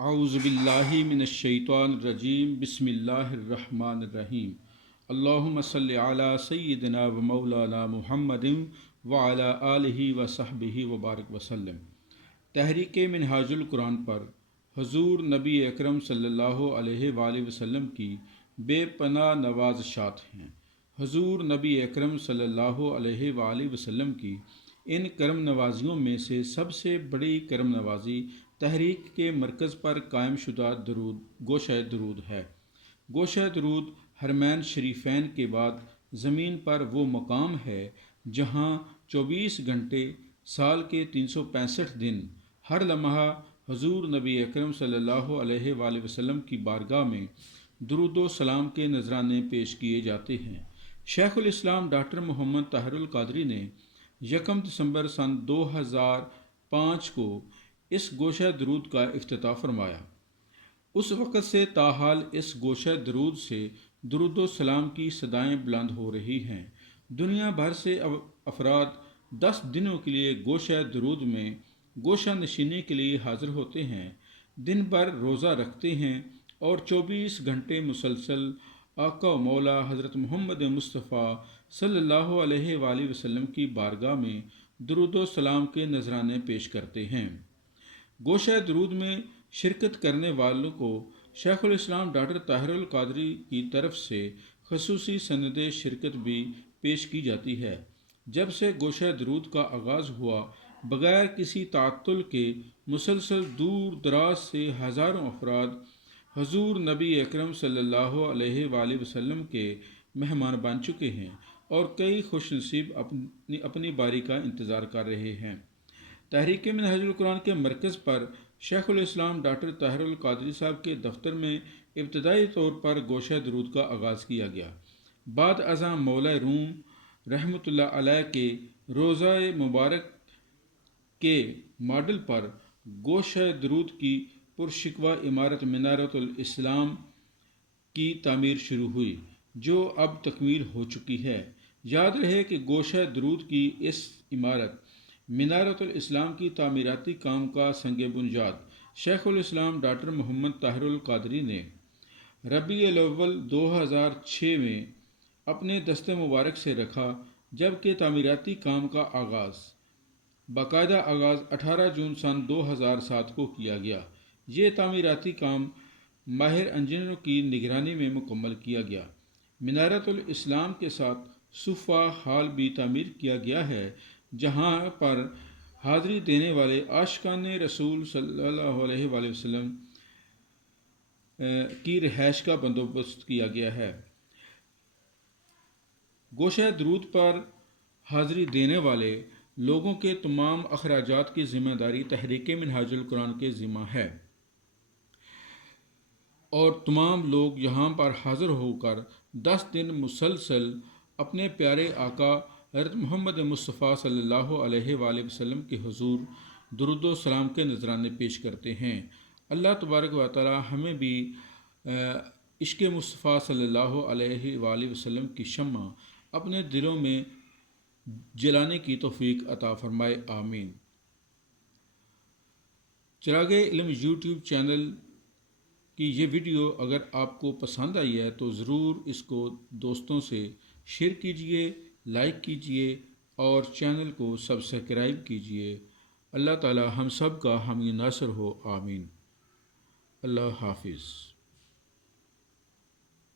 اعوذ باللہ من الشیطان الرجیم بسم اللہ الرحمن الرحیم اللہم صلی علی سیدنا و مولانا محمد وعلی آلہ و صحبہ وبارک وسلم۔ تحریک منہاج القرآن پر حضور نبی اکرم صلی اللہ علیہ وآلہ وسلم کی بے پناہ نوازشات ہیں۔ حضور نبی اکرم صلی اللہ علیہ وآلہ وسلم کی ان کرم نوازیوں میں سے سب سے بڑی کرم نوازی تحریک کے مرکز پر قائم شدہ گوشہ درود ہے۔ گوشہ درود حرمین شریفین کے بعد زمین پر وہ مقام ہے جہاں 24 گھنٹے سال کے 365 دن ہر لمحہ حضور نبی اکرم صلی اللہ علیہ وآلہ وسلم کی بارگاہ میں درود و سلام کے نذرانے پیش کیے جاتے ہیں۔ شیخ الاسلام ڈاکٹر محمد طاہر القادری نے 1 دسمبر سن 2005 کو اس گوشہ درود کا افتتاح فرمایا۔ اس وقت سے تاحال اس گوشہ درود سے درود و سلام کی صدائیں بلند ہو رہی ہیں۔ دنیا بھر سے افراد 10 دنوں کے لیے گوشہ درود میں گوشہ نشینی کے لیے حاضر ہوتے ہیں، دن بھر روزہ رکھتے ہیں اور 24 گھنٹے مسلسل آقا و مولا حضرت محمد مصطفیٰ صلی اللہ علیہ وآلہ وسلم کی بارگاہ میں درود و سلام کے نذرانے پیش کرتے ہیں۔ گوشہ درود میں شرکت کرنے والوں کو شیخ الاسلام ڈاکٹر طاہر القادری کی طرف سے خصوصی سند شرکت بھی پیش کی جاتی ہے۔ جب سے گوشہ درود کا آغاز ہوا، بغیر کسی تعطل کے مسلسل دور دراز سے ہزاروں افراد حضور نبی اکرم صلی اللہ علیہ وآلہ وسلم کے مہمان بن چکے ہیں اور کئی خوش نصیب اپنی باری کا انتظار کر رہے ہیں۔ تحریک منہاج القرآن کے مرکز پر شیخ الاسلام ڈاکٹر طاہر القادری صاحب کے دفتر میں ابتدائی طور پر گوشہ درود کا آغاز کیا گیا۔ بعد ازاں مولا روم رحمۃ اللہ علیہ کے روضہ مبارک کے ماڈل پر گوشہ درود کی پرشکوہ عمارت منارۃ الاسلام کی تعمیر شروع ہوئی، جو اب تکمیل ہو چکی ہے۔ یاد رہے کہ گوشہ درود کی اس عمارت منارۃ الاسلام کی تعمیراتی کام کا سنگ بنیاد شیخ الاسلام ڈاکٹر محمد طاہر القادری نے ربیع الاول 2006 میں اپنے دست مبارک سے رکھا، جبکہ تعمیراتی کام کا باقاعدہ آغاز 18 جون سن 2007 کو کیا گیا۔ یہ تعمیراتی کام ماہر انجینئروں کی نگرانی میں مکمل کیا گیا۔ منارۃ الاسلام کے ساتھ صوفہ ہال بھی تعمیر کیا گیا ہے، جہاں پر حاضری دینے والے عاشقان رسول صلی اللہ علیہ وآلہ وسلم کی رہائش کا بندوبست کیا گیا ہے۔ گوشہ درود پر حاضری دینے والے لوگوں کے تمام اخراجات کی ذمہ داری تحریک منہاج القرآن کے ذمہ ہے، اور تمام لوگ یہاں پر حاضر ہو کر 10 دن مسلسل اپنے پیارے آقا حضرت محمد مصطفیٰ صلی اللہ علیہ وآلہ وسلم کے حضور درود و سلام کے نذرانے پیش کرتے ہیں۔ اللہ تبارک و تعالی ہمیں بھی عشق مصطفیٰ صلی اللہ علیہ وآلہ وسلم کی شمع اپنے دلوں میں جلانے کی توفیق عطا فرمائے، آمین۔ چراغ علم یوٹیوب چینل کی یہ ویڈیو اگر آپ کو پسند آئی ہے تو ضرور اس کو دوستوں سے شیئر کیجئے، لائک کیجئے اور چینل کو سبسکرائب کیجئے۔ اللہ تعالی ہم سب کا حامی ناصر ہو، آمین۔ اللہ حافظ۔